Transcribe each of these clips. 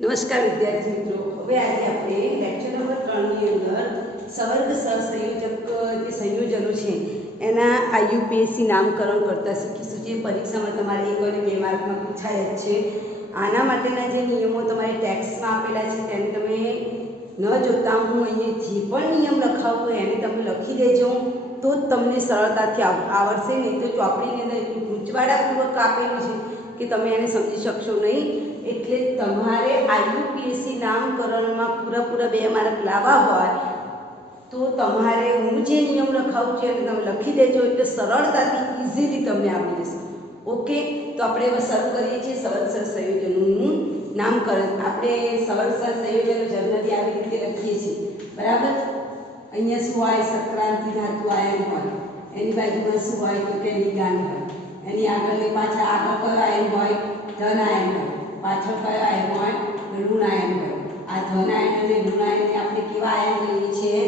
નમસ્કાર વિદ્યાર્થી મિત્રો, હવે આજે આપણે લેક્ચર નંબર 3 ની અંદર સવર્ગ સહસંયોજક જે સંયોજનો છે એના આઈયુપીએસસી નામકરણ કરતા શીખીશું, જે પરીક્ષામાં તમારે 1 અને 2 માર્કમાં પૂછાય જ છે. આના માટેના જે નિયમો તમારે ટેક્સ્ટમાં આપેલા છે તેને તમે ન જોતા હું અહીંયા જે પણ નિયમ લખાવું હોય એને તમે લખી દેજો, તો જ તમને સરળતાથી આવડશે. નહીં તો ચોપડીની અંદર એટલું ગૂંચવાડાપૂર્વક આપેલું છે કે તમે એને સમજી શકશો નહીં. એટલે તમારે આઈયુપીએસસી નામકરણમાં પૂરા 2 માર્ક લાવવા હોય તો તમારે હું જે નિયમ લખાવું છું એને તમે લખી દેજો, એટલે સરળતાથી ઇઝીલી તમને આવડી જશે. ઓકે, તો આપણે હવે શરૂ કરીએ છીએ સવર્ગ સહસંયોજનોનું નામકરણ. આપણે સવર્ગ સહસંયોજનો જનરલી આવી રીતે લખીએ છીએ, બરાબર. અહીંયા શું હોય? સક્રાંતિ ધાતુ આયન હોય, એની બાજુમાં શું હોય તો કે લિગાન્ડ હોય, એની આગળ પાછળ આગળ કયો આયન હોય? ધન આયન હોય. પાછળ કયો આયન હોય? ઋણ આયન હોય. આ ધન આયન અને ઋણ આયનને આપણે કેવા આયન કહીએ છીએ?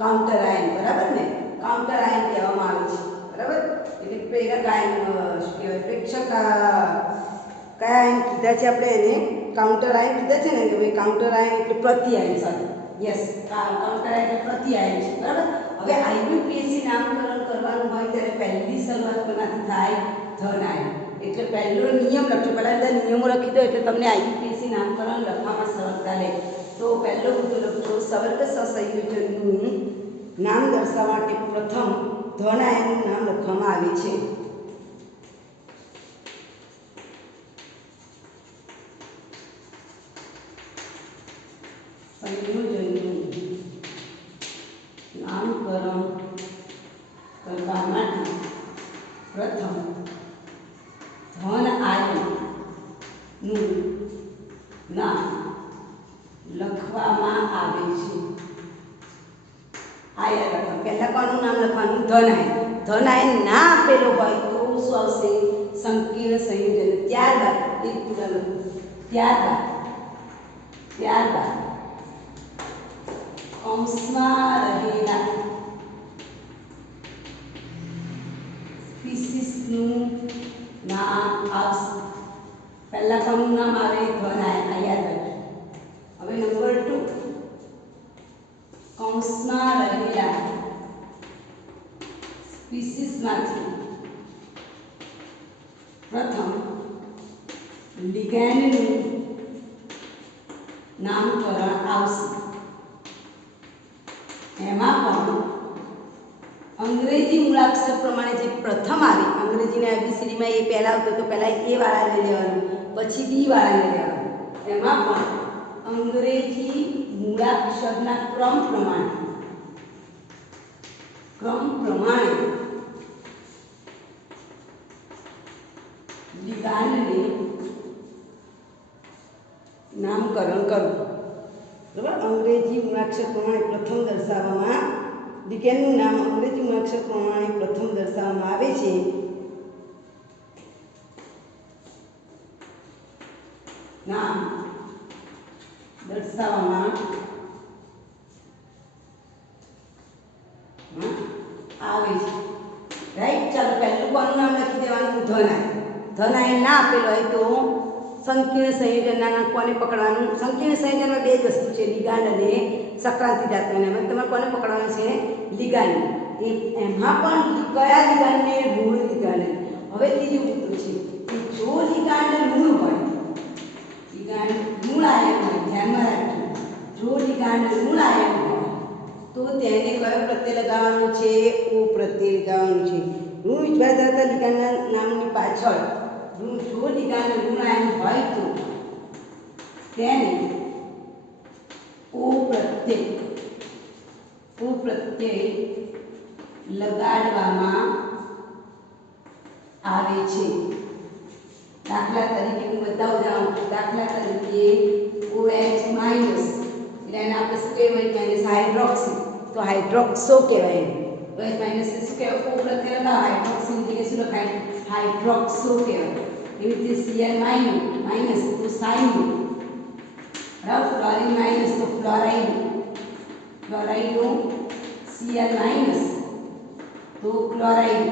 કાઉન્ટર આયન, બરાબર ને? કાઉન્ટર આયન કહેવામાં આવે છે, બરાબર. એટલે પ્રેરક આયન શું કહેવાય? પ્રેક્ષક કયા આયન કીધા છે આપણે? એને કાઉન્ટર આયન કીધા છે ને. કે કાઉન્ટર આયન એટલે પ્રતિ ion. Sorry, yes, counter ion એટલે પ્રતિ આયન છે, બરાબર. હવે આઈયુપીએસસી નામકરણ કરવાનું હોય ત્યારે પહેલી શરૂઆત કોનાથી થાય? ધન આયન. એટલે પહેલો નિયમ લખજો. પહેલાં બધા નિયમો લખી દો એટલે તમને આઈયુપીએસસી નામકરણ લખવામાં સરળતા રહે. તો પહેલો મુદ્દો લખજો, સવર્ગ સહસંયોજનનું નામ દર્શાવવા માટે પ્રથમ ધન આયનનું નામ લખવામાં આવે છે. સંયોજનનું નામકરણ કરવા માટે પ્રથમ ધન આયનનું નામ લખવામાં આવે છે. આયન લખવા પહેલાં કોનું નામ લખવાનું? ધન આયન. ધન આયન ના આપેલો હોય તો શું આવશે? સંકીર્ણ સંયોજન. ત્યારબાદ એક પૂરા લખો. ત્યારબાદ કૌંસમાં રહેલા સ્પીસીસનું નામ આવશે. પહેલા કોનું નામ આવે? ધન આયન. આ યાદ રાખજો. હવે નંબર 2, કૌંસમાં રહેલા સ્પીસીસમાંથી પ્રથમ લિગેન્ડનું નામકરણ આવશે. એમાં પણ અંગ્રેજી મૂળાક્ષર પ્રમાણે જે પ્રથમ આવે, અંગ્રેજીના એબીસીડીમાં એ પહેલાં આવતો તો પહેલાં એ વાળાને લેવાનું, પછી બી વાળાને લેવાનું. એમાં પણ અંગ્રેજી મૂળાક્ષરના ક્રમ પ્રમાણે લિગાન્ડને નામકરણ કરવું, બરાબર. અંગ્રેજી મૂળાક્ષર પ્રમાણે પ્રથમ દર્શાવવામાં લિગેન્ડનું નામ અંગ્રેજી મૂળાક્ષર પ્રમાણે પ્રથમ દર્શાવવામાં આવે છે. નામ દર્શાવવામાં આવે છે, રાઈટ. ચાલો, પહેલું કોનું નામ લખી દેવાનું? ધન આયન. ધન આયન ના આપેલો હોય તો સંકીર્ણ સંયોજનના કોને પકડવાનું? સંકીર્ણ સંયોજનમાં 2 જ વસ્તુ છે, લિગાન્ડ અને સક્રાંતિ ધાતુ. એમાં તમારે કોને પકડવાનું છે? લિગાન્ડ. એમાં પણ કયા લિગાન્ડને? ઋણ લિગાન્ડ. હવે ત્રીજું મુદ્દો છે કે જો લિગાન્ડ ઋણ હોય, લિગાન્ડ ઋણ આયન હોય, ધ્યાનમાં રાખજો. જો લિગાન્ડ ઋણ આયન હોય તો તેને કયો પ્રત્યય લગાવવાનો છે? ઓ પ્રત્યય લગાવવાનો છે. ઋણ વિજભાર ધરાવતા લિગાન્ડના નામની પાછળ જો લિગાન્ડ ઋણ આયન હોય તો તેને ઓ પ્રત્યય લગાડવામાં આવે છે. દાખલા તરીકે હું બતાવું જાઉં. દાખલા તરીકે OH માઇનસ, એટલે એને આપણે શું કહેવાય? Minus hydroxy. તો હાઇડ્રોક્સો કહેવાય. OH માઇનસ શું કહેવાય? ઓ પ્રત્યય લગાવ, હાઇડ્રોક્સી જગ્યાએ શું લખાય? હાઇડ્રોક્સો કહેવાય. એવી રીતે Cl માઇનસ તો સાઇન, બરાબર. ફ્લોરિન માઇનસ તો ફ્લોરાઇડ, ફ્લોરાઇડનો Cl માઇનસ તો ક્લોરાઇડ,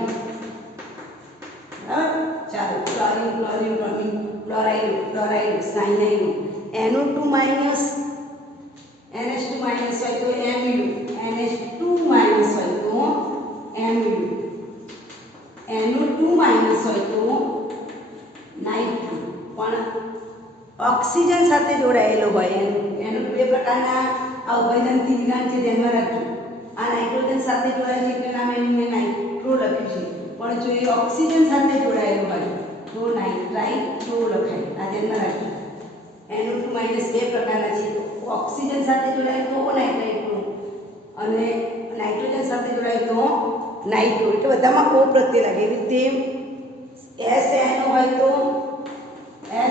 બરાબર. ચાલો, chlorine chlorine chlorine chloride chloride cyanide NO2 minus NH2 minus હોય તો એમિડ, NH2 માઇનસ હોય તો એમિડ, NO2 માઇનસ હોય તો નાઇટ્રો. પણ ઓક્સિજન સાથે જોડાયેલો હોય એનો બે પ્રકારના અભયદંતી વિધાન છે, ધ્યાનમાં રાખજો. આ નાઇટ્રોજન સાથે જોડાયેલ છે એટલે નામ એનું મેં નાઇટ્રો લખ્યું છે, પણ જો એ ઓક્સિજન સાથે જોડાયેલો હોય તો નાઇટ્રાઇટ્રો લખાય. આ ધ્યાનમાં રાખજો. NO2 માઇનસ બે પ્રકારના છે, ઓક્સિજન સાથે જોડાય તો નાઇટ્રાઇટ્રો અને નાઇટ્રોજન સાથે જોડાય તો નાઇટ્રો. એટલે બધામાં ઓ પ્રત્યય લાગે. એવી રીતે SNO હોય તો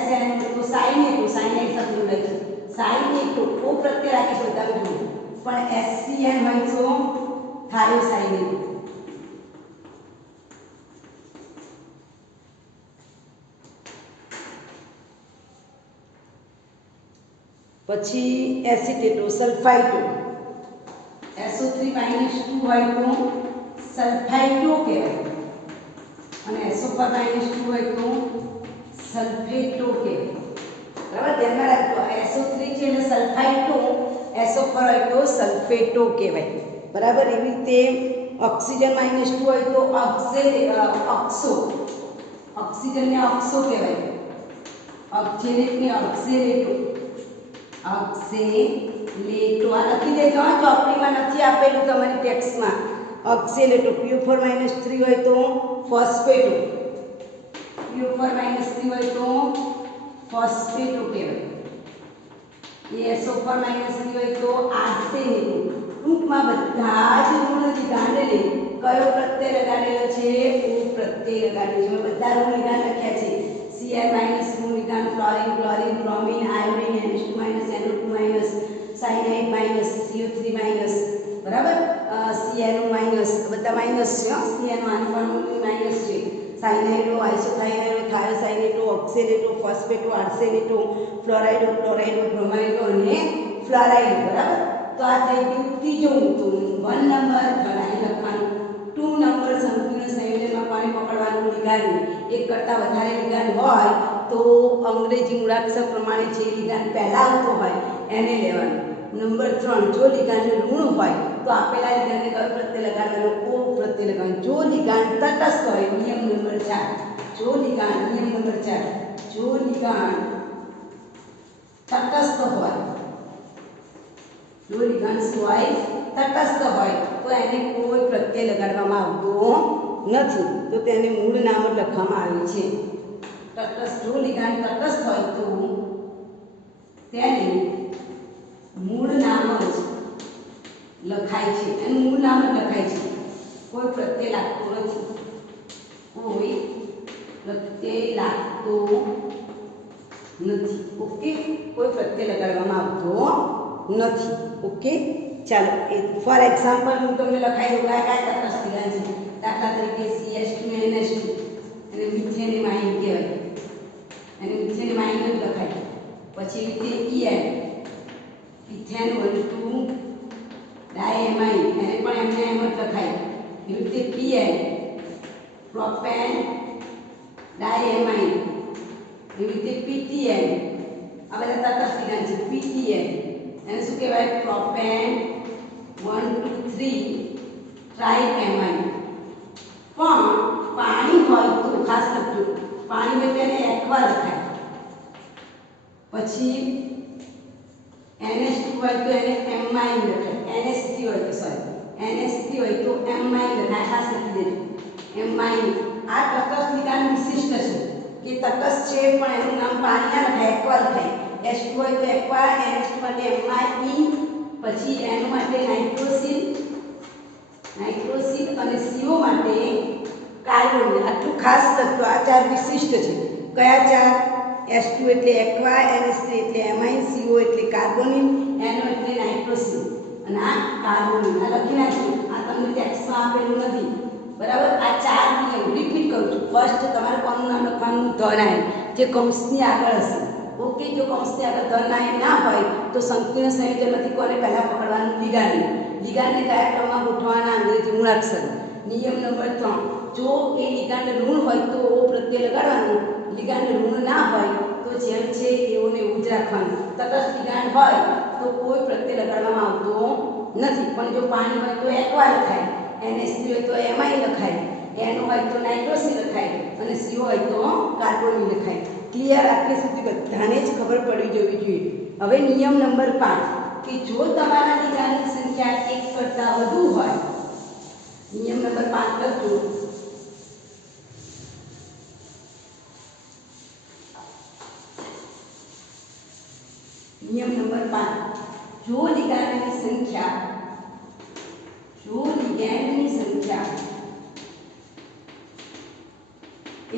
SNO તો સાઇનેટો, સાઇનાઇડ સાથે જોડાય છે, સાઇનેટો ઓ પ્રત્યય રાખે છે બધા જો. પણ SCN હોય તો થાયોસાઇનેટ. પછી એસિટેટો, સલ્ફાઇટો, SO3 -2 હોય તો સલ્ફાઇટો કહેવાય અને SO4 -2 હોય તો સલ્ફેટો કહેવાય. બરાબર, ધ્યાનમાં રાખજો. SO3 છે એટલે સલ્ફાઇટો, SO4 હોય તો સલ્ફેટો કહેવાય. બરાબર. એવી રીતે ઓક્સિજન -2 હોય તો ઓક્સો, ઓક્સિજનને ઓક્સો કહેવાય, ઓક્ઝેલેટને ઓક્ઝેલેટો, ઓક્ઝેલેટો. આ લખી દેજો, ચોપડીમાં નથી આપેલું તમારી ટેક્સ્ટમાં. ઓક્ઝેલેટો. PO4 -3 હોય તો ફોસ્ફેટો, PO4 -3 હોય તો ફોસ્ફેટો કહેવાય. SO4 -3 હોય તો આર્સેનેટો. ટૂંકમાં બધા જ ઋણ લીગાંડને કયો પ્રત્યય લગાડેલો છે? ઓ પ્રત્યય લગાડેલો છે. બધા ઋણ લીગાંડ લખ્યા છે. Cl- ઋણ ligand, fluorine, chlorine, bromine, iodine, NH2 NO2 cyanide CO3 બરાબર, CNO બધા માઇનસ છે. CNO આની પણ માઇનસ છે. સાયનાઇડો, આઇસોથાયનાઇડો, થાયોસાઇનેટો, ઓક્સેલેટો, ફોસ્ફેટો, આર્સેનેટો, ફ્લોરાઇડો, ક્લોરાઇડો, બ્રોમાઇડો અને ફ્લોરાઇડો. બરાબર. તો આ થઈ ગયું ત્રીજું. તો 1 નંબર ઘણાને લખવાનું. 2 નંબર સંપૂર્ણ સંયોજનમાં કોને પકડવાનું? લીગાંડ. એક કરતાં વધારે લીગાંડ હોય તો અંગ્રેજી મૂળાક્ષર પ્રમાણે જે લીગાંડ પહેલા આવતો હોય એને લેવાનું. નંબર 3, જો લીગાંડ ઋણ હોય તો આપેલા લીગાંડને કયો પ્રત્યય લગાડવાનો? ઓ પ્રત્યય લગાડવાનો. જો લીગાંડ તટસ્થ હોય, નિયમ નંબર 4, જો લીગાંડ, નિયમ નંબર 4, જો લીગાંડ તટસ્થ હોય, જો લીગાંડ હોય તટસ્થ હોય તો એને કોઈ પ્રત્યય લગાડવામાં આવતો નથી, તો તેને મૂળ નામ જ લખવામાં આવે છે. તટસ્થ, જો લીગાંડ તટસ્થ હોય તો તેને મૂળ નામ જ લખાય છે. એનું મૂળ નામ જ લખાય છે, કોઈ પ્રત્યય લાગતો નથી, કોઈ પ્રત્યય લાગતો નથી. ઓકે, કોઈ પ્રત્યય લગાડવામાં આવતો નથી. ઓકે, ચાલો ફોર એક્ઝામ્પલ હું તમને લખાઈ દઉં કયા કયા તટસ્થ લીગાંડ છે. દાખલા તરીકે CH2 ને NH2 એને મિથેનેમાઇન કહેવાય, એને મિથેનેમાઇન જ લખાય. પછી રીતે EN, ઇથેન 1,2 ડાયએમાઇન, એને પણ એમને એમ જ લખાય. એવી રીતે PN, પ્રોપેન ડાયએમાઇન. એવી રીતે PTN, આ બધા તટસ્થ લીગાંડ છે. PTN એને શું કહેવાય? પ્રોપેન 1, 2, 3 ટ્રાઇએમાઇન. પણ પાણી હોય તો ખાસ લખજો, પાણી હોય તેને એક્વા લખાય. પછી NH2 હોય તો એને એમાઇન લખાય. NH3 હોય તો NH3 હોય તો એમાઇન લખાય. ખાસ લખી દેજો, એમાઇન. આ તટસ્થ લીગાંડ વિશિષ્ટ છે કે તટસ્થ છે પણ એનું નામ પાણી ના લખાય, એક્વા લખાય. H2 હોય તો એક્વા, NH2 માટે એમાઇન, પછી N માટે નાઇટ્રોસિલ અને CO માટે કાર્બન. આટલું ખાસ લખજો. આ 4 વિશિષ્ટ છે. કયા 4? H2 એટલે એક્વા, NH3 એટલે એમાઇન, CO એટલે કાર્બોનિલ, NO એટલે નાઇટ્રોસિલ અને આ કાર્બોનિલ. આ લખી નાખજો. આ તમને ટેક્સ્ટમાં આપેલું નથી. બરાબર. આ 4 નિયમ રિપીટ કરું છું. ફર્સ્ટ તમારે કોનું નામ લખવાનું? ધનાયન, જે કૌંસની આગળ હશે. ઓકે, જો કૌંસની આગળ ધનાયન ના હોય તો સંકીર્ણ સંયોજનમાંથી કોને પહેલા પકડવાનું? લીગાંડ. લીગાંડને કયા ક્રમમાં ગોઠવવાના? અંગ્રેજી મૂળાક્ષર. નિયમ નંબર 3, જો એ લીગાંડ ઋણ હોય તો ઓ પ્રત્યય લગાડવાનું, લીગાંડ ઋણ ના હોય તો જેમ છે એઓને એવું જ રાખવાનું. તટસ્થ લિગાન્ડ હોય તો કોઈ પ્રત્યય લગાડવામાં આવતો નથી, પણ જો પાણી હોય તો એક્વા લખાય, NH3 હોય તો MI લખાય, NO હોય તો નાઇટ્રોસી લખાય અને CO હોય તો કાર્બોની લખાય. ક્લિયર? આટલે સુધી બધાને જ ખબર પડી જવી જોઈએ. હવે નિયમ નંબર 5 કે જો તમારા લિગાન્ડની સંખ્યા 1 કરતાં વધુ હોય, નિયમ નંબર 5 લખજો. નિયમ નંબર 5 જો લિગાન્ડની સંખ્યા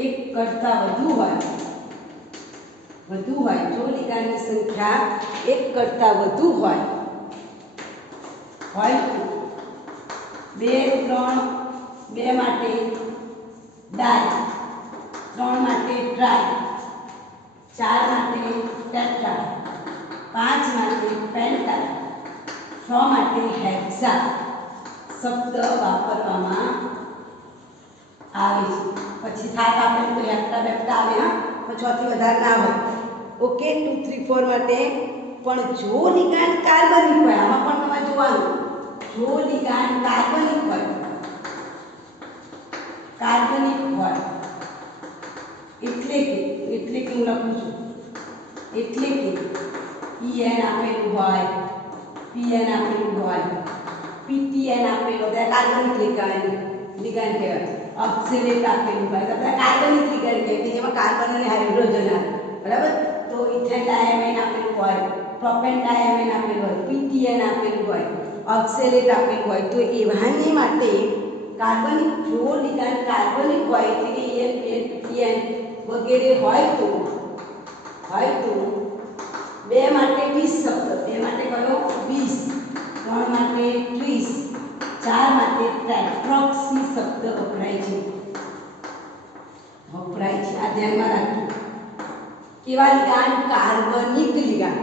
1 કરતાં વધુ હોય, જો લિગાન્ડની સંખ્યા 1 કરતાં વધુ હોય તો 2, 3, 2 માટે ડાય, 3 માટે ટ્રાય, 4 માટે ટેટ્રા, 5 માટે પેન્ટા, 6 માટે હેક્સા શબ્દ વાપરવામાં આવે છે. પછી થાક આપણે તો હેક્ટા બેક્ટા આવે, હા, પણ 6 થી વધારે ના હોય. ઓકે, 2, 3, 4 માટે. પણ જો લિગાન્ડ કાર્બનિક હોય, આમાં પણ તમારે જોવાનું, જો લિગાન્ડ કાર્બનિક હોય એટલે કે હું લખું છું, એટલે કે EN આપેલું હોય, PN આપેલું હોય, PTN આપેલું હોય, કાર્બનિક લિગાન્ડ કહેવાય. ઓક્ઝેલેટ આપેલું હોય તો કાર્બનિક લિગાન્ડ કહેવાય, જેમાં કાર્બન અને હાઇડ્રોજન આવે, બરાબર. તો ઇથેન ડાયમાઇન આપેલું હોય, પ્રોપેન ડાયમાઇન આપેલું હોય, PTN આપેલું હોય, ઓક્ઝેલેટ આપેલું હોય, તો એવાને માટે કાર્બનિક, જો લિગાન્ડ કાર્બનિક હોય એટલે કે EN, PN, PTN વગેરે હોય તો 2 માટે 20 શબ્દ, 2 માટે કયો 20, 3 માટે 30, 4 માટે ટેટ્રોક્સી શબ્દ વપરાય છે. આ ધ્યાનમાં રાખજો. કેવા લિગાન્ડ? કાર્બનિક લિગાન્ડ.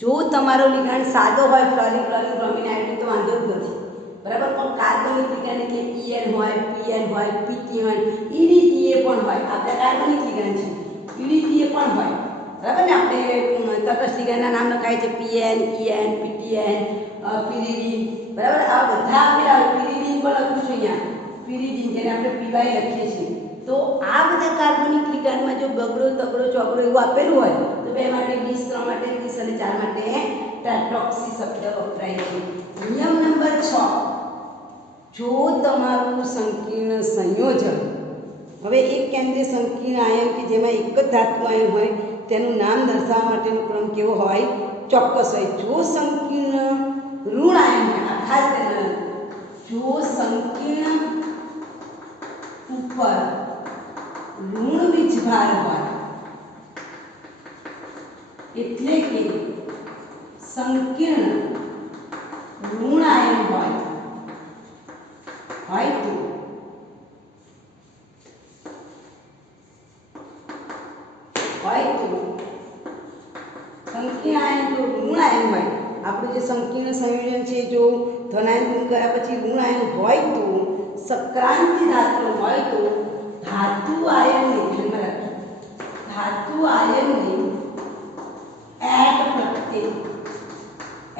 જો તમારો લિગાન્ડ સાદો હોય, ફ્લોરિન, બ્રોમિન, આયોડિન, તો વાંધો જ નથી, બરાબર. પણ કાર્બનિક લિગાન્ડ એટલે EN હોય, PN હોય, PT હોય, EDTA પણ હોય. આપણે કાર્બનિક લિગાન્ડ છે, EDTA પણ હોય, બરાબર ને. આપણે તટસ્થ લિગાન્ડના નામ લખાય છે PN, EN, PTN, પિરિડીન, બરાબર. આ બધા આપેલા હોય. પિરિડીન પણ લખ્યું છે અહીંયા, પિરિડીન જેને આપણે PY લખીએ છીએ. તો આ બધા કાર્બનિક લિગાન્ડમાં જો બગડો, તગડો, ચોગડો એવું આપેલું હોય તો 2 માટે 20, 3 માટે 30 અને 4 માટે ટેટ્રોક્સી શબ્દ વપરાય છે. નિયમ નંબર 6 જો તમારું સંકીર્ણ સંયોજન, હવે એક કેન્દ્રીય સંકીર્ણ આયન કે જેમાં એક જ ધાતુ આયન હોય તેનું નામ દર્શાવવા માટેનો ક્રમ કેવો હોય? ચોક્કસ હોય. જો સંકીર્ણ ઋણ આયન હોય, આ ખાસ ધ્યાન, જો સંકીર્ણ ઉપર ઋણ વીજભાર હોય એટલે કે સંકીર્ણ ઋણ આયન હોય તો સંકીર્ણ આયન, જો ઋણ આયન હોય, આપણું જે સંકીર્ણ સંયોજન છે જો ધનાયન કર્યા પછી ઋણ આયન હોય તો, સક્રાંતિ ધાતુ હોય તો ધાતુ આયનને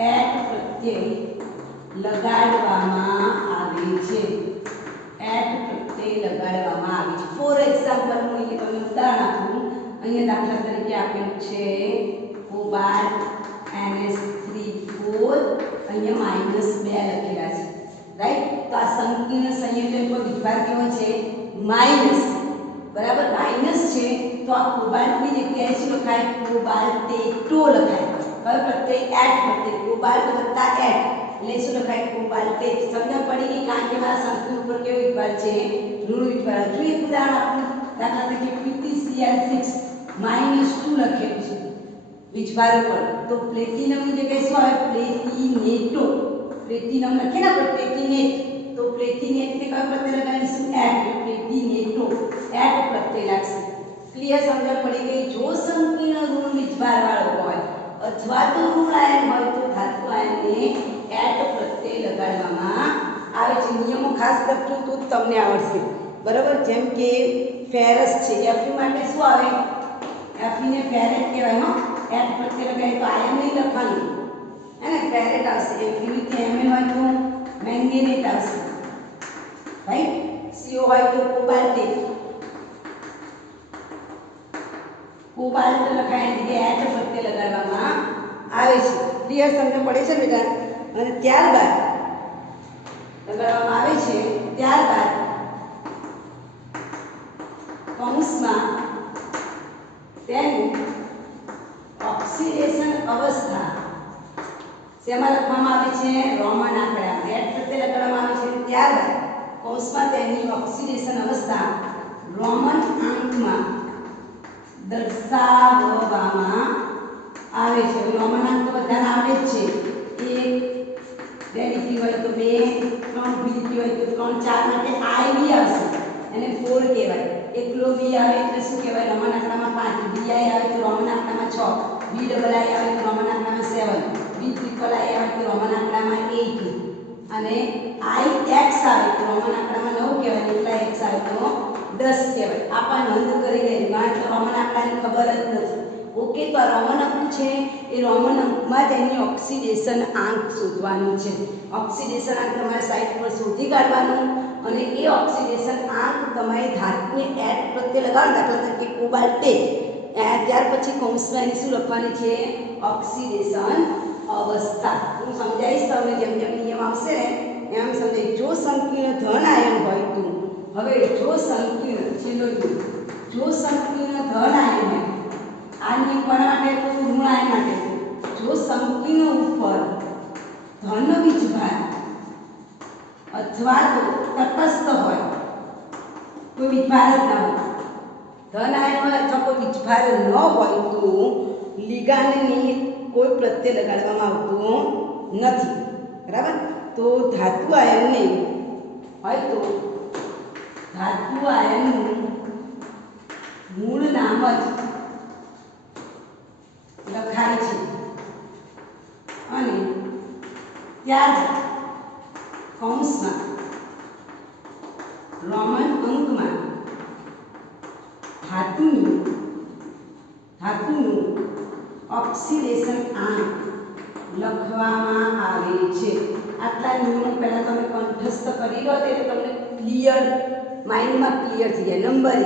એટ પ્રત્યય લગાડવામાં આવે છે. ફોર એક્ઝામ્પલ હું તમને ઉદાહરણ આપું. અહીંયા દાખલા તરીકે આપેલું છે કોબાલ્ટ NH3 અહીંયા -2 લખેલા છે, રાઈટ. તો આ સંકીર્ણ સંયોજન પર વિભાગ કેવો છે? માઇનસ, બરાબર. માઇનસ છે તો આ કોબાલ્ટની જગ્યાએ શું લખાય? કોબાલ્ટેટો લખાય. કયો પ્રત્યય? એટ પ્રત્યય. કોબાલ્ટ વત્તા એટ એટલે શું લખાય? કોબાલ્ટેટ. સમજ પડી ગઈ? કારણ કે મારા સંકીર્ણ ઉપર કેવો વિભાગ છે? ઋણ વિભાગ. જો એક ઉદાહરણ આપું, દાખલા તરીકે PtCl6 -2 લખેલું છે વીજભાર ઉપર, તો પ્લેટિનમની જગ્યાએ શું આવે? પ્લેટિનેટો. પ્લેટિનમ લખીએ ને આપણે પ્લેટિનેટ, તો પ્લેટિનેટ ને કયો પ્રત્યય લગાવીશું? એટ. પ્લેટિનેટો એટ પ્રત્યય લાગશે. ક્લિયર? સમજણ પડી ગઈ? જો સંકીર્ણ ઋણ વીજભાર વાળો હોય અથવા તો ઋણ આયન હોય તો ધાતુ આયનને એટ પ્રત્યય લગાડવામાં આવે છે. નિયમો ખાસ લખજો તો તમને આવડશે, બરાબર. જેમ કે ફેરસ છે, Fe માટે શું આવે? Fe ને ફેરેટ કહેવાય, હો. એચ પ્રત્યે લગાવીએ તો આયન નહીં લખવાનું है ना, फेरेट आवશે એવી રીતે Mn હોય તો મેંગેનેટ આવશે રાઈટ, CO હોય તો કોબાલ્ટેટ, કોબાલ્ટ લખાય જગ્યાએ એચ પ્રત્યે લગાડવામાં આવે છે। ક્લિયર સમજ પડે છે બેટા? અને ત્યારબાદ લગાડવામાં આવે છે, ત્યારબાદ કૌંસમાં તેનું ઓક્સિડેશન અવસ્થા શેમાં લખવામાં આવે છે? રોમન આંકડામાં એચ પ્રત્યે લગાડવામાં આવે છે। ત્યારબાદ કૌંસમાં તેની ઓક્સિડેશન અવસ્થા રોમન અંકમાં દર્શાવવામાં આવે છે। રોમન અંક તો બધાને આવડે જ છે, 1 બે લીટી હોય તો 2, 3 લીટી હોય તો 3, 4 માટે આઈ બી આવશે, એને 4 કહેવાય। એકલો બી આવે એટલે શું કહેવાય? રોમન આંકડામાં 5, બી આઈ આવે તો રોમન આંકડામાં 6, બી ડબલ આઈ આવે તો રોમન આંકડામાં 7, બી ટ્રિપલ આઈ આવે તો રોમન આંકડામાં 8 અને આઈ એક્સ આવે તો રોમન આંકડામાં 9 કહેવાય, એટલા એક્સ આવે તો 10 કહેવાય। આપણ નોંધ કરી લેજો, કારણ કે રોમન આંકડાની ખબર જ નથી। ઓકે, તો આ રોમન અંક છે એ રોમન અંકમાં તેની ઓક્સિડેશન આંક શોધવાનું છે। ઓક્સિડેશન આંક તમારે સાઇડ પર શોધી કાઢવાનું અને એ ઓક્સિડેશન આંક તમારી ધાતુને એચ પ્રત્યે લગાડો, દાખલા તરીકે કોબાલ્ટેટ, ત્યાર પછી કૌંસમાં એની શું લખવાની છે? ઓક્સિડેશન અવસ્થા। હું સમજાવીશ તમને જેમ જેમ નિયમ આવશે ને એમ સમજાવીશ। જો સંકીર્ણ ધન આયન હોય તો, હવે જો સંકીર્ણ છેલ્લો નિયમ, જો સંકીર્ણ ધન આયન હોય, આ નિયમ કોના માટે તો ઋણ આયન માટે, જો સંકીર્ણ ઉપર ધન વીજભાર અથવા તો તટસ્થ હોય, કોઈ વીજભાર જ ના હોય, ધન આયન હોય અથવા કોઈ વીજભાર ન હોય તો લિગાન્ડની કોઈ પ્રત્યે લગાડવામાં આવતું નથી, બરાબર? તો ધાતુ આયનને હોય તો ધાતુ આયનનું મૂળ નામ જ લખાય છે અને ત્યારબાદ કૌંસમાં રોમન અંકમાં ધાતુનું ઓક્સિડેશન આંક લખવામાં આવે છે। આટલા નિયમો પહેલા તમે કંઠસ્થ કરી લો એટલે તમને ક્લિયર માઇન્ડમાં ક્લિયર થઈ જાય। નંબર 1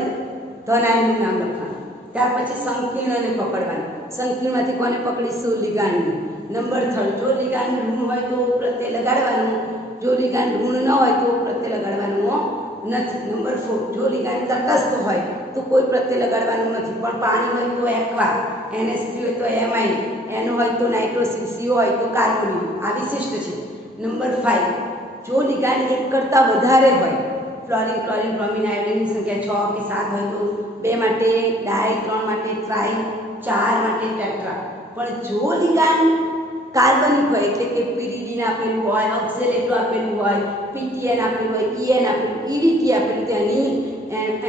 ધન આયનનું નામ લખવાનું, ત્યાર પછી સંકીર્ણને પકડવાનું, સંકીર્ણમાંથી કોને પકડીશું? લિગાન્ડને। નંબર 3 જો લિગાન્ડ ઋણ હોય તો પ્રત્યે લગાડવાનું, જો લિગાન્ડ ઋણ ન હોય તો પ્રત્યે લગાડવાનું નથી। નંબર 4 જો લિગાન્ડ તટસ્થ હોય તો કોઈ પ્રત્યે લગાડવાનું નથી, પણ પાણી હોય તો એક્વા, NH3 હોય તો એમાઇન, NO હોય તો નાઇટ્રોસિન, CO હોય તો કાર્બોનિલ, આ વિશિષ્ટ છે। નંબર 5 જો લિગાન્ડ એક કરતાં વધારે હોય, ફ્લોરિન, ક્લોરિન, બ્રોમિન, આયોડિનની સંખ્યા 6 કે 7 હોય તો 2 માટે ડાય, 3 માટે ટ્રાય, 4 માટે ટેટ્રા। પણ જો લિગાન્ડ કાર્બનિક હોય એટલે કે પીરીડીન આપેલું હોય, ઓક્ઝેલેટો આપેલું હોય, PTN આપેલું હોય, EN આપેલું, EDT આપેલું, ત્યાંની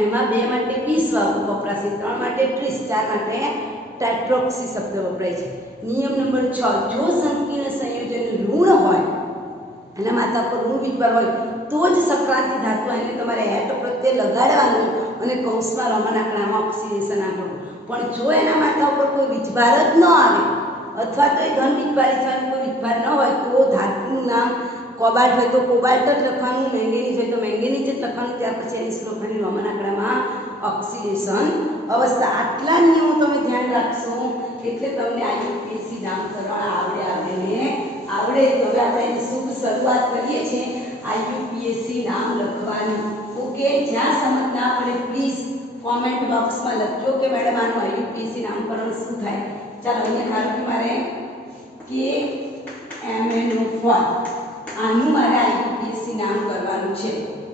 એમાં 2 માટે 20 વપરાશે, 3 માટે 30, 4 માટે ટેટ્રોક્સી શબ્દ વપરાય છે। નિયમ નંબર 6 જો સંકીર્ણ સંયોજન ઋણ હોય, એના માથા પર ઋણ વીજભાર હોય તો જ સક્રાંતિ ધાતુ આયનને તમારે એચ પ્રત્યે લગાડવાનું અને કૌંસમાં રોમન આંકડામાં ઓક્સિડેશન આપવાનું। પણ જો એના માથા ઉપર કોઈ વીજભાર જ ન આવે અથવા તો એ ધન વીજભારી સિવાય કોઈ વીજભાર ન હોય તો ધાતુનું નામ કોબાલ્ટ હોય તો કોબાલ્ટ જ લખવાનું, મેંગેનીઝ હોય તો મેંગેનીઝ જ લખવાનું, ત્યાર પછી એની શું લખવાની? રોમન આંકડામાં ઓક્સિડેશન અવસ્થા। આટલા નિયમો તમે ધ્યાન રાખશો એટલે તમને આઈયુપીએસસી નામકરણ આવડે ને આવડે। તો હવે આપણે એની શુભ શરૂઆત કરીએ છીએ આઈયુપીએસસી નામ લખવાની। ઓકે, જ્યાં સમજ ના પડે પ્લીઝ કોમેન્ટ બોક્સમાં લખજો કે મેડમ આનું આઈયુપીએસસી નામકરણ શું થાય। ચાલો અહીંયા ધારો કે મારે KMNO4 આનું મારે આઈયુપીએસસી નામ કરવાનું છે।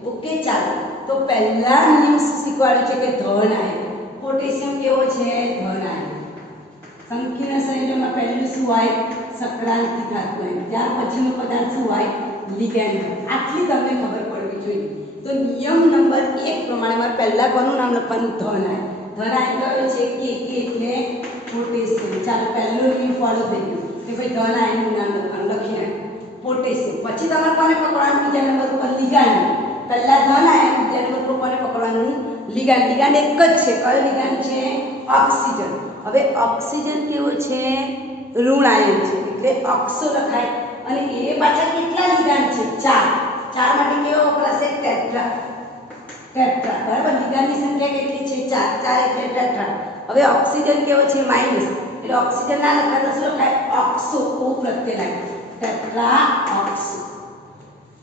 ઓકે, ચાલો તો પહેલા નિયમ શું શીખવાડ્યું છે કે ધન આયન, પોટેશિયમ કેવો છે? ધન આયન। સંકીર્ણ સંયોજનમાં પહેલું શું હોય? સક્રાંતિ ધાતુ આયન, ત્યાર પછીનો પદાર્થ શું હોય? લિગેન્ડ। આટલી તમને ખબર પડવી જોઈએ। તો નિયમ નંબર 1 પ્રમાણે મારે પહેલા કોનું નામ લખવાનું? ધન આયન। ધન આયન કયો છે? કે એટલે પોટેશિયમ। ચાલો પહેલો નિયમ ફોલો થઈ ગયો કે ભાઈ ધન આયનનું નામ લખવાનું, લખી નાખ્યું પોટેશિયમ। પછી તમારે કોને પકડવાનું? બીજા નંબર ઉપર લિગાન્ડ। પહેલા ધન આયન, બીજા નંબર ઉપર કોને પકડવાનું? લિગાન્ડ। લિગાન્ડ એક જ છે, કયો લિગાન્ડ છે? ઓક્સિજન। હવે ઓક્સિજન કેવો છે? ઋણ આયન છે એટલે ઓક્સો લખાય અને એ પાછળ કેટલા લિગાન્ડ છે? 4. 4 માટે કેવો વપરાશે? ટેટ્રા. ટેટ્રા બરાબર. લિગાન્ડની સંખ્યા કેટલી છે? 4. 4 એટલે ટેટ્રા. હવે ઓક્સિજન કેવો છે? માઈનસ એટલે ઓક્સિજન ના લખાતા શું લખાય? ઓક્સો. ઓ પ્રત્યય લાગે tetra oxo.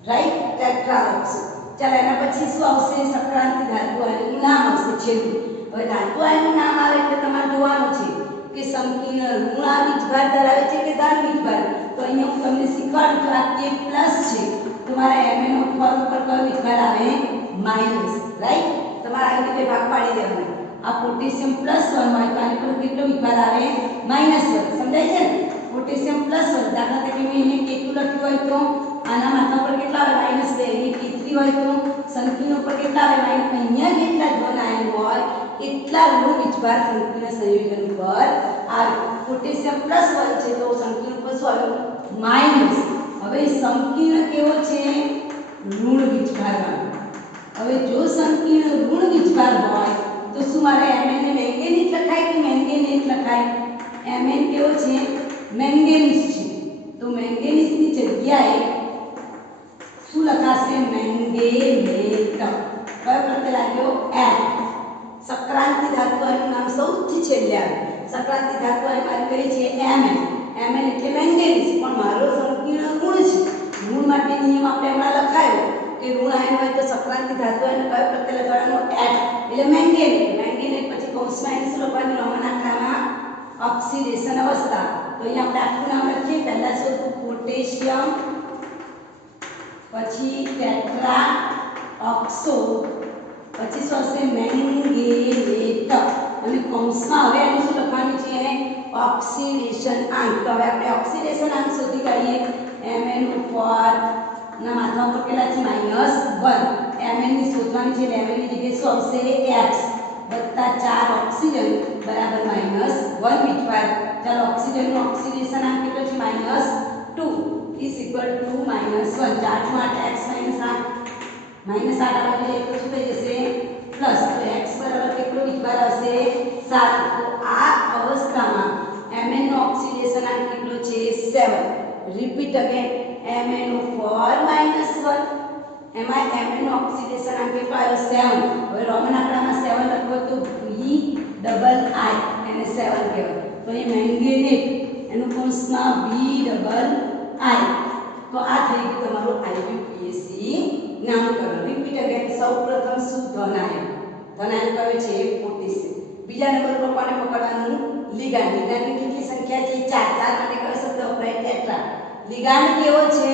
Right, tetra oxo. ચાલો એના પછી શું આવશે? સક્રાંતિ ધાતુ આયનનું નામ આવશે છેલ્લું. હવે ધાતુ આયનનું નામ આવે એટલે તમારે જોવાનું છે કે સંકીર્ણ ઋણ વીજભાર ધરાવે છે કે ધન વીજભાર. તો અહીંયા હું તમને શીખવાડું છું આ કે પ્લસ છે. તમારા MnO ફોર્મ પર કયો વીજભાર આવે? માઈનસ. રાઈટ, તમારે આવી રીતે ભાગ પાડી દેવાનો. આ પોટેશિયમ પ્લસ 1 હોય તો આની પર કેટલો વીજભાર આવે? -1. સમજાય છે ને? પોટેશિયમ પ્લસ 1 દાખલા તરીકે મેં એને K2 લખ્યું હોય તો આના માથા પર કેટલા આવે? -2. અહીં K3 હોય તો સંકીર્ણ ઉપર કેટલા આવે? અહીંયા જેટલા ધન આયન હોય એટલા ઋણ વીજભાર સંકીર્ણ સંયોજન ઉપર આવે. પોટેશિયમ +1 છે તો સંકીર્ણ ઉપર શું આવ્યું? માઈનસ. હવે સંકીર્ણ કેવો છે? ઋણ વીજભાર વાળો. હવે જો સંકીર્ણ ઋણ વીજભાર હોય તો શું મારે Mn ને મેંગેનીઝ લખાય કે મેંગેનેટ લખાય? Mn કેવો છે? મેંગેનીઝ છે તો મેંગેનીઝની જગ્યાએ શું લખાશે? મેંગેનેટ. કયો પ્રત્યય લાગ્યો? L. સક્રાંતિ ધાતુ આયનનું નામ સૌથી છેલ્લે આવે. સક્રાંતિ ધાતુ આયન મારી કઈ છે? Mn. Mn એટલે મેંગેનીઝ પણ મારો સંકીર્ણ ઋણ છે. ઋણ માટે નિયમ આપણે હમણાં લખાયો કે ઋણ આયન હોય તો સક્રાંતિ ધાતુ આયનનો કયો પ્રત્યય લગાડવાનો? L. એટલે મેંગેનેટ. મેંગેનેટ પછી કૌંસમાં શું લખવાનું? રોમન આકારમાં ઓક્સિડેશન અવસ્થા. તો અહીંયા આપણે આખું નામ લખીએ. પહેલા શું હતું? પોટેશિયમ, પછી ટેટ્રા ઓક્સો, પછી શું હશે? મેંગેનેટ અને કૌંસમાં હવે એનું શું લખવાનું છે? ઓક્સિડેશન આંક. તો હવે આપણે ઓક્સિડેશન આંક શોધી કાઢીએ. MnO4 ના માથા ઉપર કેટલા છે? -1. Mn ની શોધવાની છે એટલે Mn ની જગ્યાએ શું આવશે? X વત્તા 4 ઓક્સિજન બરાબર -1 વીજભાર. ચાલો ઓક્સિજનનું ઓક્સિડેશન આંક કેટલો છે? -2 is equal to -1. 4 8 x -8 આવે એટલે તો શું થઈ જશે? પ્લસ. તો x બરાબર કેટલો વીજભાર આવશે? 7. તો આ અવસ્થામાં Mn નો ઓક્સિડેશન આંક કેટલો છે? 7. Repeat again MnO4 -1. એમાં Mn નો ઓક્સિડેશન આંક કેટલો આવ્યો? 7. હવે રોમન આંકડામાં 7 લખો તો VII એને 7 કહેવાય. તો એ મેંગેનેટ એનું કૌંસમાં VII. તો આ થઈ ગયું તમારું IUPAC નામકરણ. Repeat again. સૌપ્રથમ શું? ધન આયન. ધન આયન કયો છે? પોટેશિયમ. બીજા નંબર પર કોને પકડવાનું? લિગાન્ડ. લિગાન્ડની કેટલી સંખ્યા છે? 4. 4 માટે કયો શબ્દ વપરાય? ટેટ્રા. લિગાન્ડ કેવો છે?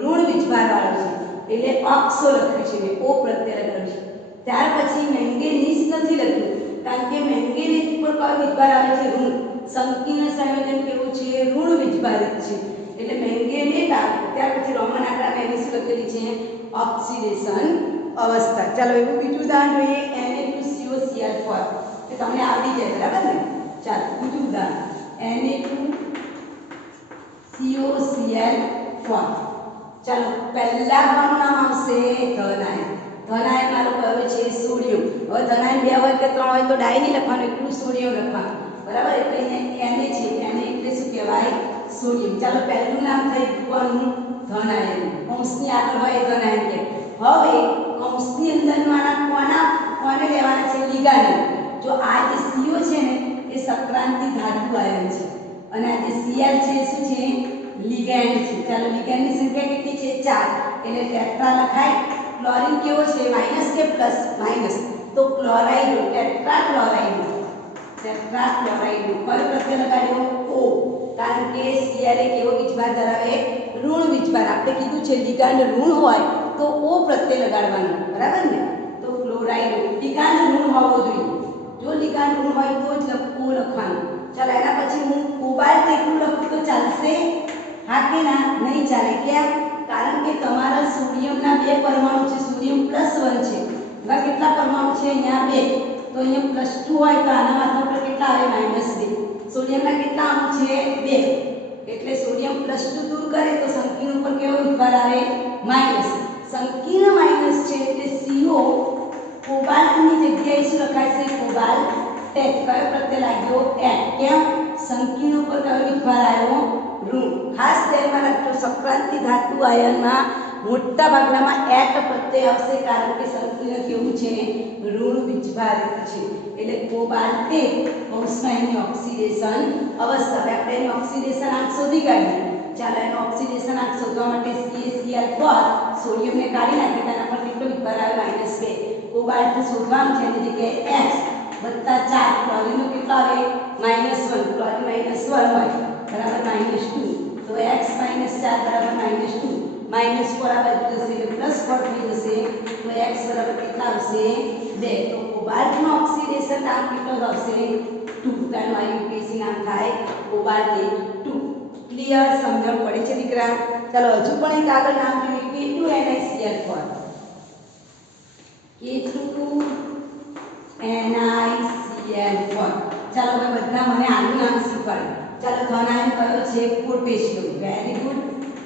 ઋણ વીજભાર વાળો છે એટલે ઓક્સો લખ્યું છે મેં. ઓ પ્રત્યય લખ્યું છે. ત્યાર પછી મેંગેનીઝ નથી લખ્યું કારણ કે મેંગેનીઝ ઉપર કયો વીજભાર આવે છે? ઋણ. સંકીર્ણ સંયોજન કેવું છે? ઋણ વીજભારિત છે એટલે મેંગેનેટ આવે. ત્યાર પછી રોમન આંકડામાં એની શું લખેલી છે? ઓક્સિડેશન અવસ્થા. ચાલો એવું બીજું ઉદાહરણ જોઈએ. Na2COCl4 એ તમને આવડી જાય બરાબર ને? ચાલો બીજું ઉદાહરણ Na2COCl4. ચાલો પહેલા કોનું નામ આવશે? ધન આયન. ધન આયન મારો કયો છે? સોડિયમ. હવે ધન આયન 2 હોય કે 3 હોય તો ડાય નહીં લખવાનું, એટલું સોડિયમ લખવાનું બરાબર. એટલે અહીંયા Na છે. Na એટલે શું કહેવાય? સોડિયમ. ચાલો પહેલું નામ થઈ ગયું ધન આયન. કૌંસની આગળ હોય એ ધન આયન કે. હવે કૌંસની અંદરમાંના કોને લેવાના છે? લિગાન્ડ. જો આ જે CO છે ને એ સક્રાંતિ ધાતુ આયન છે અને આ જે Cl છે શું છે? લિગાન્ડ છે. ચાલો લિગાન્ડની સંખ્યા કેટલી છે? 4 એટલે ટેટ્રા લખાય. ક્લોરીન કેવો છે? માઈનસ કે પ્લસ? માઈનસ. તો chloride. Tetra chloride. Tetra chloride કયો પ્રત્યય લગાડ્યો? O. કારણ કે Cl એ કેવો વીજભાર ધરાવે? ઋણ વીજભાર. આપણે કીધું છે લિગાન્ડ ઋણ હોય તો O પ્રત્યય લગાડવાનું બરાબર ને? તો ક્લોરાઇડ. લિગાન્ડ ઋણ હોવો જોઈએ. જો લિગાન્ડ ઋણ હોય તો જ O લખવાનું. ચાલો એના પછી હું કોબાલ્ટ એટલું લખું તો ચાલશે? હા કે ના? નહીં ચાલે. કેમ? કારણ કે તમારા સોડિયમના 2 પરમાણુ છે. સોડિયમ +1 છે. એમાં કેટલા પરમાણુ છે? અહીંયા 2. તો અહીંયા +2 હોય તો આના માથા પર કેટલા આવે? -2. સોડિયમના કેટલા અણુ છે? 2. એટલે સોડિયમ +2 દૂર કરે તો સંકીર્ણ ઉપર કેવો વીજભાર આવે? માઈનસ. સંકીર્ણ માઈનસ છે એટલે CO કોબાલ્ટની જગ્યાએ શું લખાશે? કોબાલ્ટ अटैच कयो प्रत्यय लाग्यो एट केम संकीर्ण पर कयो विचार आयो ऋण खास ધ્યાનમાં રાખજો સંક્રાંતિ ધાતુ આયનમાં મોટા ભાગનામાં એટ પ્રત્યય આવશે કારણ કે સંકીર્ણ કેવું છે ઋણ વીજભારિત છે એટલે કોબાલ્ટે કૌંસમાં એની ઓક્સિડેશન અવસ્થા હવે આપણે એની ઓક્સિડેશન આંક શોધી કાઢીએ ચાલો એનો ઓક્સિડેશન આંક શોધવા માટે CaCl પર સોડિયમને કાઢી નાખીએ તેના પર કેટલો વિભાર આવે -2 કોબાલ્ટ શોધવાનું છે એની જગ્યાએ x વત્તા 4 ક્લોરીનનો કેટલો આવે -1 ક્લોરીન -1 હોય બરાબર -2 તો x - 4 બરાબર -2 -4 આ બાજુ જશે એટલે +4 થઈ જશે તો x બરાબર કેટલા આવશે 2 તો કોબાલ્ટનો ઓક્સિડેશન નામ કેટલો આવશે 2 તેનો IUPAC નામ થાય કોબાલ્ટ 2 ક્લિયર સમજણ પડે છે દીકરા ચાલો હજુ પણ એક આગળ નામ જોઈએ K2NiCl પર K2NiCl પર ચાલો હવે બધા મને આનું નામ શીખવાડો ચાલો ધનાયન કયો છે પોટેશિયમ વેરી ગુડ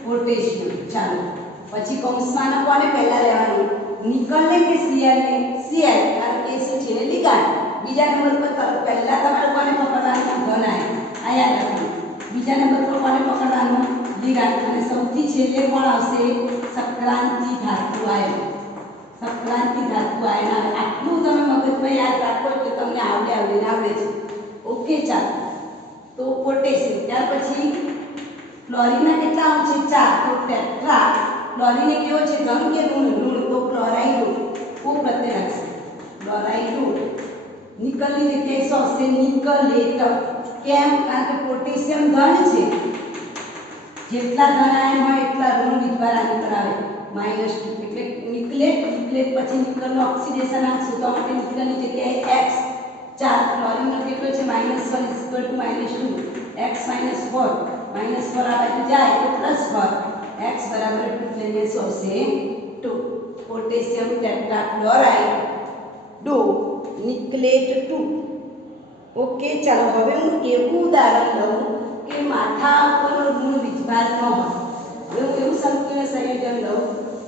પોટેશિયમ ચાલો પછી કૌંસમાં કોને પહેલા લેવાનું નિકલ ને કે Cl ને Cl કારણ કે શું છે લિગાન્ડ બીજા નંબર પર પહેલા તમારે કોને પકડવાનું ધનાયન આ યાદ રાખવાનું બીજા નંબર પર કોને પકડવાનું લિગાન્ડ અને સૌથી છેલ્લે કોણ આવશે સંક્રાંતિ ધાતુ આયન સંક્રાંતિ ધાતુ આયન આવે આટલું તમે મગજમાં યાદ રાખો એટલે તમને આવડે છે ઓકે ચાલો તો પોટેશિયમ ત્યાર પછી ક્લોરીનના કેટલા અંશ છે 4 તો ટેટ્રા ક્લોરીન કેવો છે ધન કે ઋણ તો ક્લોરાઇડ કો પ્રત્યય રાખશે ક્લોરાઇડ નિકલની જગ્યાએ શું આવશે નિકલેટ કેમ કારણ કે પોટેશિયમ ધન છે જેટલા ધન આયન હોય એટલા ઋણ વિદ્વાર આની પર આવે -2 એટલે નિકલેટ પછી નિકલનો ઓક્સિડેશન આંક શોધવા માટે નિકલની જગ્યાએ x 4 ક્લોરીનનો કેટલો છે -1 = -2 x - 4 -4 આ બાજુ જાય તો +4 x બરાબર 2 એટલે શું આવશે 2 પોટેશિયમ ટેટ્રાક્લોરાઇડ ડો નિકલેટ 2 ઓકે ચાલો હવે હું એવું ઉદાહરણ લઉં કે માથા ઉપરનો ઋણ વીજભાર ન હોય હવે હું એવું સંકીર્ણ સંયોજન લઉં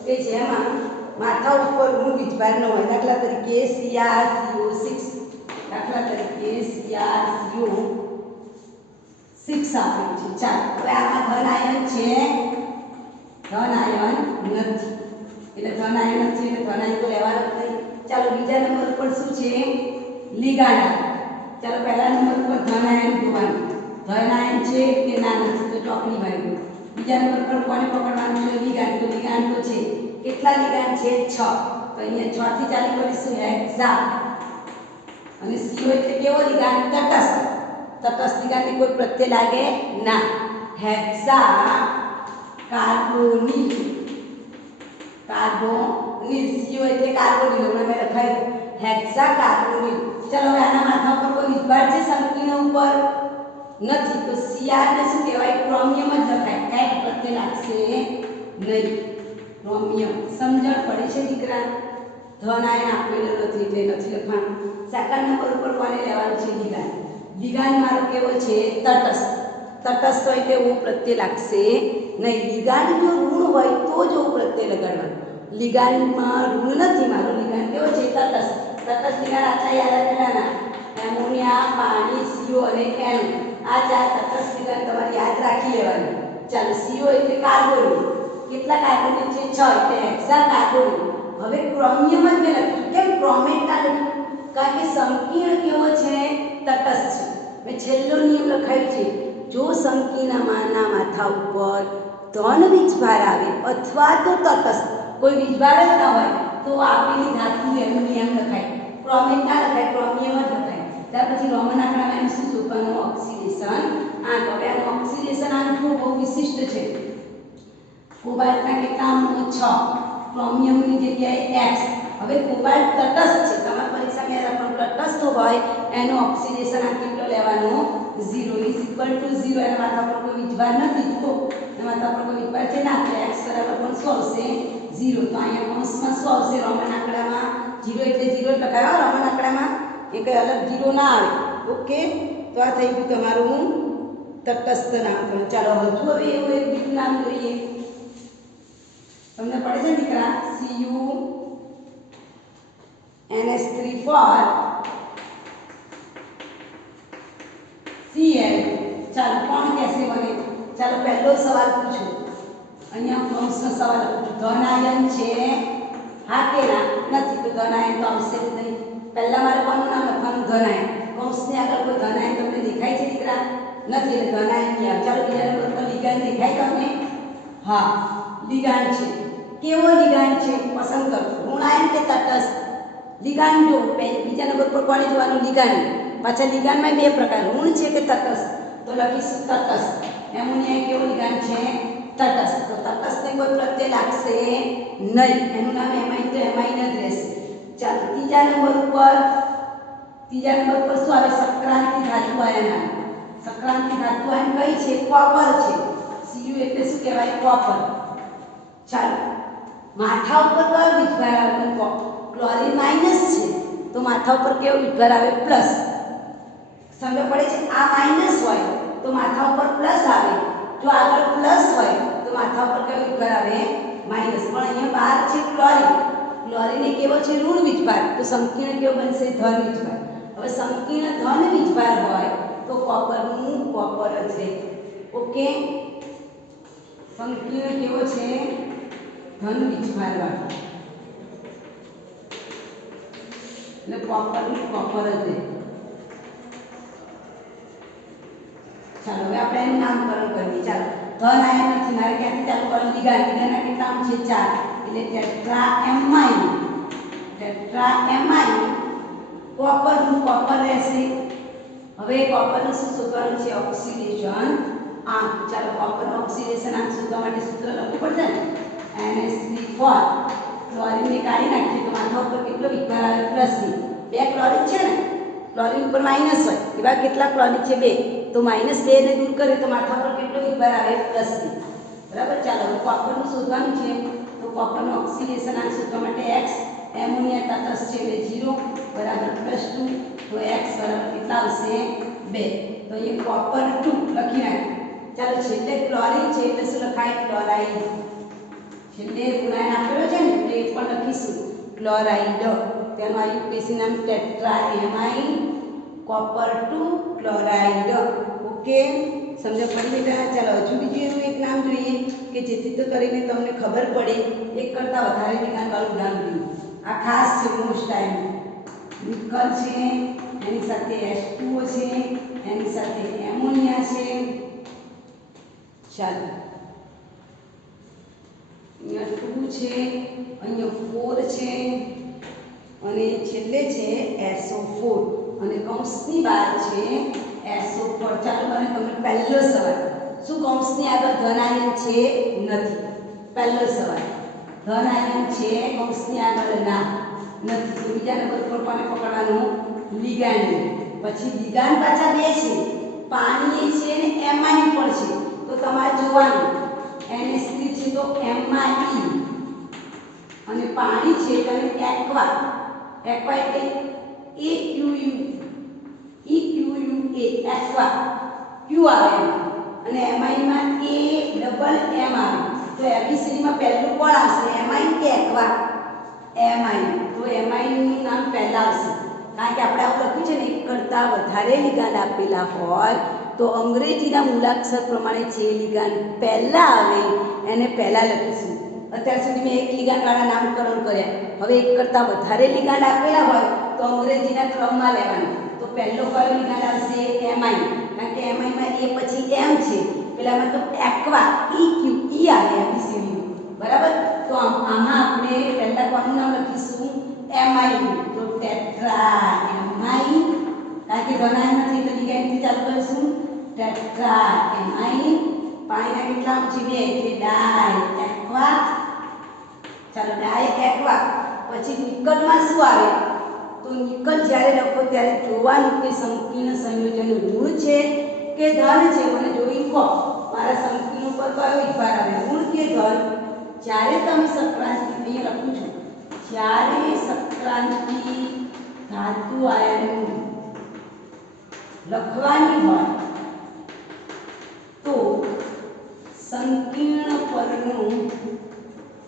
કે જેમાં માથા ઉપર ઋણ વીજભાર ન હોય દાખલા તરીકે CrCO6 દાખલા તરીકે CrCO6 આપેલું છે ચાલો હવે આમાં ધન આયન છે ધન આયન નથી એટલે ધન આયન નથી એટલે ધન આયન તો લેવાનો જ નહીં ચાલો બીજા નંબર ઉપર શું છે લિગાન્ડ ચાલો પહેલા નંબર ઉપર ધન આયન જોવાનું ધન આયન છે કે ના નથી તો ચોકડી માર્યું બીજા નંબર પર કોને પકડવાનું છે લિગાન્ડ તો લિગાન્ડ તો છે કેટલા લિગાન્ડ છે 6 તો અહીંયા 6 થી ચાલુ કરીશું હેક્સા અને CO એટલે કેવો લિગાન્ડ તટસ્થ લિગાન્ડની કોઈ પ્રત્યય લાગે ના હેક્સા કાર્બોનિલ CO એટલે કાર્બોનિલ હમણાં મેં લખાયું હેક્સા કાર્બોનિલ ચાલો હવે આના માથા ઉપર કોઈ વિભાર છે સંકીર્ણ ઉપર નથી તો Cr ને શું કહેવાય ક્રોમિયમ જ લખાય એટ પ્રત્યય લાગશે નહીં ક્રોમિયમ સમજણ પડે છે દીકરા ધન આયન આપેલો નથી એટલે નથી લખવાનું સેકન્ડ નંબર ઉપર કોને લેવાનું છે લિગાન્ડ મારો કેવો છે તટસ્થ હોય એટલે ઓ પ્રત્યય લાગશે નહીં લિગાન્ડ જો ઋણ હોય તો જ ઓ પ્રત્યય લગાડવાનું લિગાન્ડમાં ઋણ નથી મારો લિગાન્ડ કેવો છે તટસ્થ લિગાન્ડ આટલા યાદ રાખવાના એમોનિયા પાણી CO અને N આ 4 તટસ્થ લિગાન્ડ તમારે યાદ રાખી લેવાનું ચાલો CO એટલે કાર્બોનિલ કેટલા કાર્બોનિલ છે 6 એટલે હેક્સા કાર્બોનિલ હવે ક્રોમિયમ જ મેં લખ્યું કેમ ક્રોમેટા લખ્યું કારણ કે સંકીર્ણ કેવો છે તટસ્થ છે મેં છેલ્લો નિયમ લખાયું છે જો સંકીર્ણમાંના માથા ઉપર ધન વીજભાર આવે અથવા તો તટસ્થ કોઈ વીજભાર જ ન હોય તો આપેલી ધાતુ એનું નિયમ લખાય ક્રોમેટ ના લખાય ક્રોમિયમ જ લખાય ત્યાર પછી રોમન આંકડામાં એનું શું શોધવાનું ઓક્સિડેશન આંક હવે આનું ઓક્સિડેશન આંક બહુ વિશિષ્ટ છે કોબાલ્ટના કેટલા અણુઓ 6 ક્રોમિયમની જગ્યાએ x હવે કોબાલ્ટ તટસ્થ છે તમારા પરીક્ષામાં યાદ રાખવાનું તટસ્થ હોય એનો ઓક્સિડેશન આંક કેટલો લેવાનો 0 = 0 એના માથા પર કોઈ વીજભાર નથી તો એના માથા પર કોઈ વીજભાર છે ના તો x બરાબર પણ શું આવશે 0 તો અહીંયા કૌંસમાં શું આવશે રોમન આંકડામાં 0 એટલે 0 જ લખાયો રોમન આંકડામાં એ કઈ અલગ 0 ના આવે ઓકે તો આ થઈ ગયું તમારું તટસ્થ નામકરણ ચાલો હજુ હવે એવું એક બીજું નામ લઈએ તમને પડે છે દીકરા CuNH3 for Cl। ચાલો કોણ કહેશે મને? ચાલો પહેલો સવાલ પૂછું, અહીંયા કૌંસનો સવાલ પૂછું, ધન આયન છે હા કે ના? નથી તો ધન આયન તો આવશે જ નહીં। પહેલા મારે કોનું નામ લખવાનું? ધન આયન। કૌંસની આગળ કોઈ ધન આયન તમને દેખાય છે દીકરા? નથી એટલે ધન આયન નહીં આવે। ચાલો બીજા નંબર પર લિગાન્ડ દેખાય તમને? હા લિગાન્ડ છે। કેવો લિગાન્ડ છે પસંદ કરો, ઋણાયન કે તટસ્થ? લિગાન્ડ જો બીજા નંબર પર કોને જોવાનું? લિગાન્ડ। પાછા લિગાન્ડમાં બે પ્રકાર, ઋણ છે કે તટસ્થ? તો લખીશું તટસ્થ। એમોનિયા કેવો લિગાન્ડ છે? તટસ્થ। તો તટસ્થને કોઈ પ્રત્યય લાગશે નહીં, એનું નામ એમાઇન તો એમાઇન જ રહેશે। ચાલો ત્રીજા નંબર પર શું આવે? સંક્રાંતિ ધાતુ આયન આવે। સંક્રાંતિ ધાતુ આયન કઈ છે? કોપર છે। Cu એટલે શું કહેવાય? કોપર। ચાલો માથા ઉપર કયો વિજભાર આવે? ક્લોરીન માઇનસ છે તો માથા ઉપર કેવો વિજભાર આવે? પ્લસ। સમજ પડે છે? આ માઇનસ હોય તો માથા ઉપર પ્લસ આવે, જો આગળ પ્લસ હોય તો માથા ઉપર કેવો વિજભાર આવે? માઇનસ। પણ અહીંયા બહાર છે ક્લોરીન, ક્લોરીન એ કેવો છે? ઋણ વિજભાર, તો સંકીર્ણ કેવો બનશે? ધન વિજભાર। હવે સંકીર્ણ ધન વિજભાર હોય તો કોપરનું કોપર જ રહે। ઓકે, સંકીર્ણ કેવો છે? ધન વિજભાર વાળો, એટલે કોપરનું કોપર જ રહે। ચાલો હવે આપણે એનું નામકરણ કરીએ। ચાલો ધન આયન નથી, મારે ક્યાંથી ચાલુ કરવાનું? લિગાન્ડ। લિગાન્ડના કેટલા છે? 4, એટલે ટેટ્રાએમાઇન। ટેટ્રાએમાઇન કોપરનું કોપર રહેશે। હવે કોપરનું શું શોધવાનું છે? ઓક્સિડેશન આંક। ચાલો કોપરનું ઓક્સિડેશન આંક શોધવા માટે સૂત્ર લખવું પડશે ને, NH3 ક્લોરીનને કાઢી નાખીએ તો માથા ઉપર કેટલો વિજભાર આવે? પ્લસની। બે ક્લોરીન છે ને, ક્લોરીન ઉપર માઇનસ હોય, એવા કેટલા ક્લોરીન છે? 2, તો -2 ને દૂર કરીએ તો માથા પર કેટલો વિજભાર આવે? પ્લસની। બરાબર। ચાલો હવે કોપરનું શોધવાનું છે તો કોપરનું ઓક્સિડેશન આંક શોધવા માટે x, એમોનિયા તટસ્થ છે એટલે 0 બરાબર +2, તો x બરાબર કેટલા આવશે? 2। તો અહીંયા કોપર 2 લખી નાખીએ। ચાલો છેલ્લે ક્લોરીન છે એટલે શું લખાય? ક્લોરાઇડ। છેલ્લે ઋણાયન આપેલો છે ને એટલે એ પણ લખીશું ક્લોરાઇડ। તેનું આયુપીએસી નામ ટેટ્રાએમાઇન કોપર 2 ક્લોરાઇડ। ઓકે, સમજ પડી બેટા? ચાલો હજુ બીજું એવું એક નામ જોઈએ કે જેથી તો કરીને તમને ખબર પડે, એક કરતાં વધારે લિગાન્ડવાળું નામ જોઈએ। આ ખાસ છે મોસ્ટ ટાઈમ। નિકલ છે, એની સાથે H2O છે, એની સાથે એમોનિયા છે। ચાલો અહીંયા 2 છે, અહીંયા 4 છે અને છેલ્લે છે SO4 અને કૌંસની બહાર છે SO4। ચાલો મને તમને પહેલો સવાલ, શું કૌંસની આગળ ધન આયન છે? નથી। પહેલો સવાલ, ધન આયન છે કૌંસની આગળ? ના, નથી। તો બીજા નંબર પર કોને પકડવાનું? લિગાન્ડ। પછી લિગાન્ડ પાછા બે છે, પાણી છે ને એમાઇન પણ છે, તો તમારે જોવાનું NH3 છે તો એમાં E, અને પાણી છે એટલે એક્વા। એક્વા એટલે EQUA, એક્વા Q આવે અને એમાઇનમાં AMM આવે। તો એબીસીડીમાં પહેલું કોણ આવશે? એમાઇન કે એક્વા? એમાઇન। તો એમાઇનનું નામ પહેલા આવશે, કારણ કે આપણે આવું લખ્યું છે ને, એક કરતાં વધારે લિગાન્ડ આપેલા હોય તો અંગ્રેજીના મૂળાક્ષર પ્રમાણે જે લિગાન્ડ પહેલા આવે એને પહેલા લખીશું। અત્યાર સુધી મેં એક લિગાન્ડવાળા નામકરણ કર્યા, હવે એક કરતાં વધારે લિગાન્ડ આપેલા હોય તો અંગ્રેજીના ક્રમમાં લેવાનું। તો પહેલો કયો લિગાન્ડ આવશે? એમાઇન, કારણ કે એમાઇનમાં એ પછી એમ છે, પેલામાં તો એક્વા EQE આવે એબીસીડી। બરાબર। તો આમાં આપણે પહેલા કોનું નામ લખીશું? એમાઇન। તો ટેટ્રાએમાઇન, કારણ કે ધન આયન નથી એટલે લિગાન્ડથી ચાલુ કરીશું। ટેટ્રાએમાઇન, પાણીના કેટલા છે? 2, એટલે ડાય એક્વા। ચાલો ડાય એક્વા। પછી નિકલમાં શું આવે? તો નિકલ જ્યારે લખો ત્યારે જોવાનું કે સંકીર્ણ સંયોજન ઋણ છે કે ધન છે? મને જોઈ કહો, મારા સંકીર્ણ ઉપર કયો વિજભાર આવે? ઋણ કે ધન? જ્યારે તમે સંક્રાંતિ, અહીંયા લખું છું, જ્યારે સંક્રાંતિ ધાતુ આયન લખવાની હોય તો સંકીર્ણ પરનું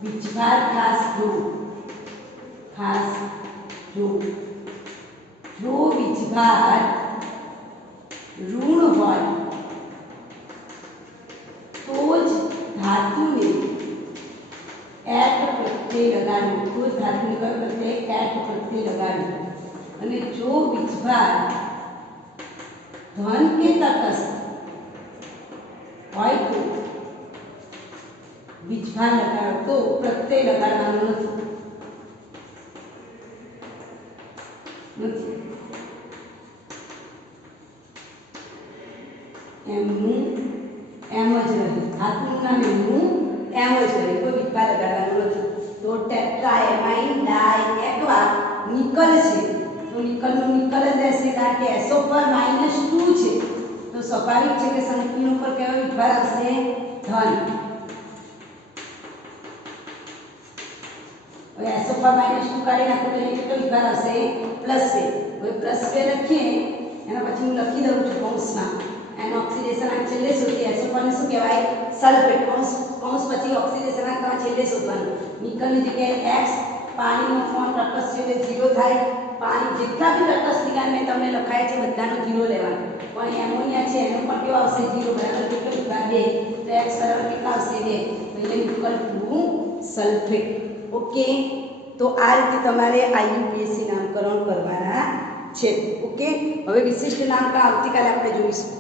વિજભાર ખાસ જો વિજભાર ઋણ હોય તો જ ધાતુને એટ પ્રત્યય લગાડવું, તો જ ધાતુને કયો પ્રત્યય એટ પ્રત્યય લગાડવું. અને જો વીજભાર ધન કે તટસ્થ હોય તો વીજભાર લગાડો, તો પ્રત્યય લગાડવાનો નથી. એમનું એમ જ રહે, ધાતુનું નામ એમનું એમ જ રહે, કોઈ વીજભાર લગાડવાનો નથી. તો ટેટ્રાએમાઇન ડાયએક્વા નિકલ છે, તો નિકલનું નિકલ જ રહેશે, કારણ કે SO પર -2 છે, તો સ્વાભાવિક છે કે સંકુલન ઉપર કયો વીજભાર આવશે? ધન. હવે SO પર -2 કાઢી નાખો તો અહીં કેટલો વીજભાર આવશે? +2. હવે +2 લખીએ, એના પછી હું લખી દઉં છું કૌંસમાં, એનો ઓક્સિડેશન આંક છેલ્લે શોધીએ. SO પર ને શું કહેવાય? સલ્ફેટ. કૌંસ પછી ઓક્સિડેશન આંક તમારે છેલ્લે શોધવાનું. નિકલની જગ્યાએ X, પાણીનો ફોર્મ તટસ્થ છે એટલે 0 થાય. પાણી જેટલા બી તટસ્થ વિજ્ઞાન મેં તમને લખાય છે બધાનો 0 લેવાનો. પણ એમોનિયા છે એનો પણ કેવો આવશે? 0 બરાબર કેટલો વિભાગ? 2. તો X બરાબર કેટલા આવશે? 2. તો અહીંયા નિકલ સલ્ફેટ. ઓકે, તો આ રીતે તમારે IUPAC નામકરણ કરવાના છે. ઓકે, હવે વિશિષ્ટ નામકરણ આવતીકાલે આપણે જોઈશું.